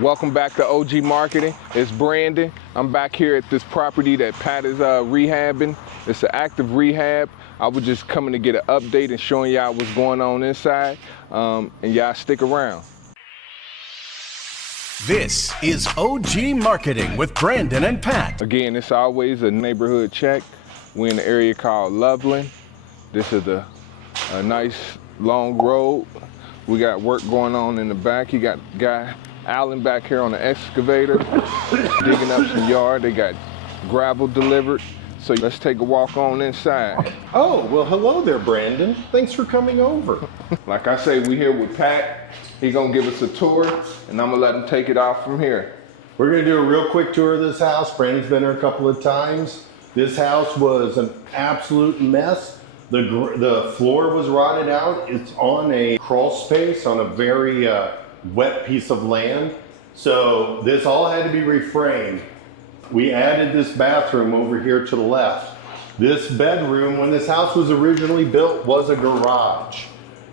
Welcome back to OG Marketing. It's Brandon. I'm back here at this property that Pat is rehabbing. It's an active rehab. I was just coming to get an update and showing y'all what's going on inside. And y'all stick around. This is OG Marketing with Brandon and Pat. Again, it's always a neighborhood check. We're in an area called Loveland. This is a nice long road. We got work going on in the back. You got guy Alan back here on the excavator, digging up some yard. They got gravel delivered. So let's take a walk on inside. Oh, well, hello there, Brandon. Thanks for coming over. Like I say, we here with Pat. He gonna give us a tour, and I'm gonna let him take it off from here. We're gonna do a real quick tour of this house. Brandon's been here a couple of times. This house was an absolute mess. The floor was rotted out. It's on a crawl space on a very wet piece of land. So this all had to be reframed. We added this bathroom over here to the left. This bedroom, when this house was originally built, was a garage.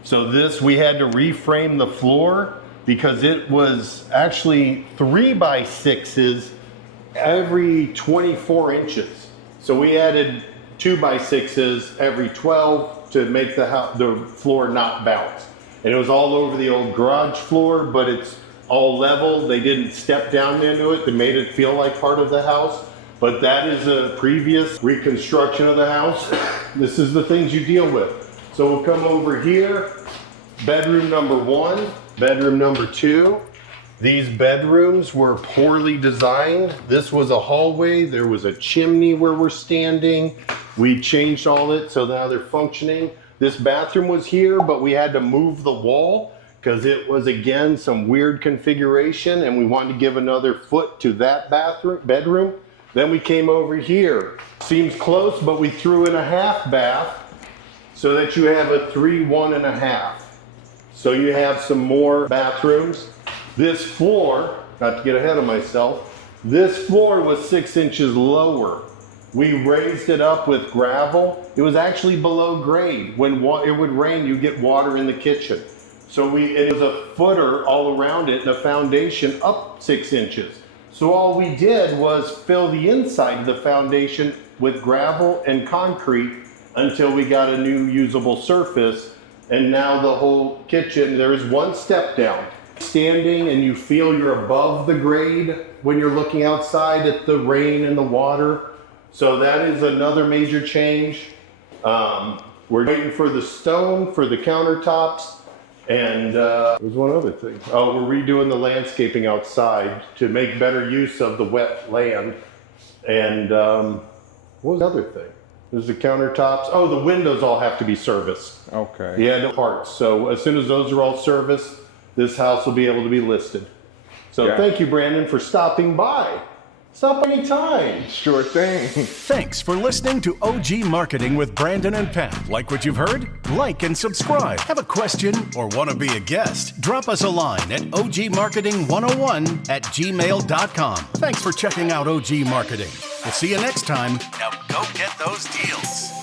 So we had to reframe the floor because it was actually 3x6s every 24 inches. So we added 2x6s every 12 to make the floor not bounce. And it was all over the old garage floor, but it's all level. They didn't step down into it. They made it feel like part of the house. But that is a previous reconstruction of the house. This is the things you deal with. So we'll come over here. Bedroom number 1, bedroom number 2. These bedrooms were poorly designed. This was a hallway. There was a chimney where we're standing. We changed all it so now they're functioning. This bathroom was here, but we had to move the wall because it was, again, some weird configuration, and we wanted to give another foot to that bedroom. Then we came over here. Seems close, but we threw in a half bath so that you have a 3, 1 and a half. So you have some more bathrooms. This floor, not to get ahead of myself, this floor was 6 inches lower. We raised it up with gravel. It was actually below grade. When it would rain, you get water in the kitchen. So it was a footer all around it, the foundation up 6 inches. So all we did was fill the inside of the foundation with gravel and concrete until we got a new usable surface. And now the whole kitchen, there is one step down. Standing and you feel you're above the grade when you're looking outside at the rain and the water. So that is another major change. We're waiting for the stone for the countertops. And there's one other thing. Oh, we're redoing the landscaping outside to make better use of the wet land. And what was the other thing? There's the countertops. Oh, the windows all have to be serviced. Okay. Yeah, no parts. So as soon as those are all serviced, this house will be able to be listed. So Thank you, Brandon, for stopping by. Stop anytime. Sure thing. Thanks for listening to OG Marketing with Brandon and Pat. Like what you've heard? Like and subscribe. Have a question or want to be a guest? Drop us a line at ogmarketing101@gmail.com. Thanks for checking out OG Marketing. We'll see you next time. Now go get those deals.